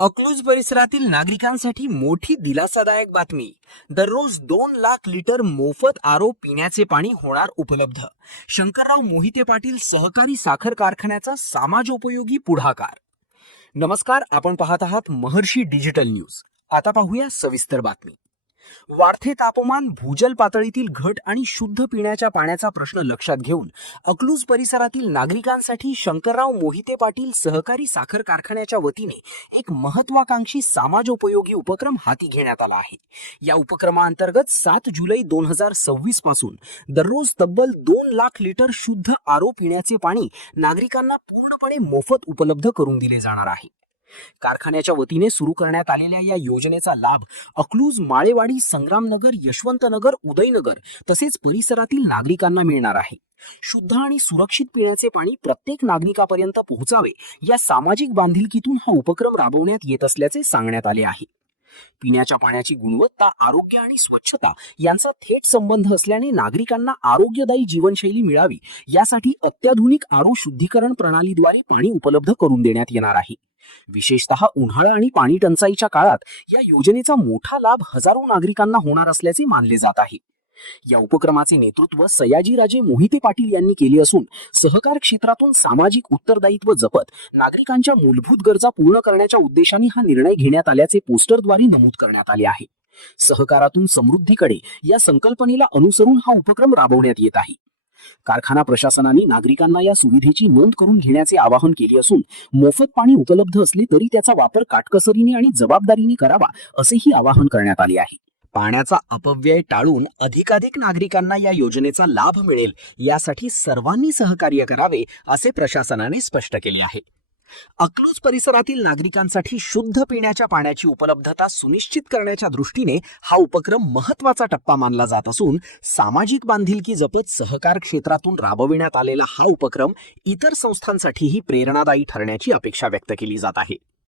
अकलूज परिसरातील नागरिकांसाठी मोठी दिलासादायक बातमी. दररोज 2 लाख लिटर मोफत आरो पिण्याचे पाणी होणार उपलब्ध. शंकरराव मोहिते पाटील सहकारी साखर कारखान्याचा समाजोपयोगी पुढाकार. नमस्कार, आपण पाहत आहात महर्षी डिजिटल न्यूज. आता पाहूया सविस्तर बातमी. वाढते तापमान, भूजल पातळीतील घट आणि शुद्ध पिण्याच्या पाण्याचा प्रश्न लक्षात घेऊन अकलूज परिसरातील नागरिकांसाठी शंकरराव मोहिते पाटील सहकारी साखर कारखान्याच्या वतीने एक महत्वाकांक्षी समाजोपयोगी उपक्रम हाती घेण्यात आला आहे. या उपक्रमाअंतर्गत 7 जुलै 2026 पासून दररोज तब्बल 2 लाख लिटर शुद्ध आरो पिण्याचे पाणी नागरिकांना पूर्णपणे मोफत उपलब्ध करून दिले जाणार आहे. कारखान्याच्या वतीने सुरू करण्यात आलेल्या या योजनेचा लाभ अकलूज, माळेवाडी, संग्रामनगर, यशवंतनगर, उदयनगर तसेच परिसरातील नागरिकांना मिळणार आहे. शुद्ध आणि सुरक्षित पिण्याचे पाणी प्रत्येक नागरिकापर्यंत पोहोचावे या सामाजिक बांधिलकीतून हा उपक्रम राबवण्यात येत असल्याचे सांगण्यात आले आहे. पिण्याच्या पाण्याची गुणवत्ता, आरोग्य आणि स्वच्छता यांचा थेट संबंध असल्याने नागरिकांना आरोग्यदायी जीवनशैली मिळावी यासाठी अत्याधुनिक आरो शुद्धीकरण प्रणालीद्वारे पाणी उपलब्ध करून देण्यात येणार आहे. विशेषतः उन्हाळा आणि पाणी टंचाईच्या काळात या योजनेचा मोठा लाभ हजारो नागरिकांना होणार असल्याचे मानले जात आहे. या उपक्रमाचे नेतृत्व सयाजीराजे मोहिते पाटील यांनी केले असून सहकार क्षेत्रातून सामाजिक उत्तरदायित्व जपत नागरिकांच्या मूलभूत गरजा पूर्ण करण्याच्या उद्देशाने हा निर्णय घेण्यात आल्याचे पोस्टरद्वारे नमूद करण्यात आले आहे. सहकारातून समृद्धीकडे या संकल्पनेला अनुसरून हा उपक्रम राबवण्यात येत आहे. कारखाना प्रशासनाने नागरिकांना या सुविधेची नोंद करून घेण्याचे आवाहन केले असून मोफत पाणी उपलब्ध असले तरी त्याचा वापर काटकसरीने आणि जबाबदारीने करावा असेही आवाहन करण्यात आले आहे. पाण्याचा अपव्यय टाळून अधिकाधिक नागरिकांना या योजनेचा लाभ मिळेल यासाठी सर्वांनी सहकार्य करावे असे प्रशासनाने स्पष्ट केले आहे. अकलूज परिसरातील नागरिकांसाठी शुद्ध पिण्याच्या पाण्याची उपलब्धता सुनिश्चित करण्याच्या दृष्टीने हा उपक्रम महत्त्वाचा टप्पा मानला जात असून सामाजिक बांधिलकी जपत सहकार क्षेत्रातून राबविण्यात आलेला हा उपक्रम इतर संस्थांसाठीही प्रेरणादायी ठरण्याची अपेक्षा व्यक्त केली जात आहे.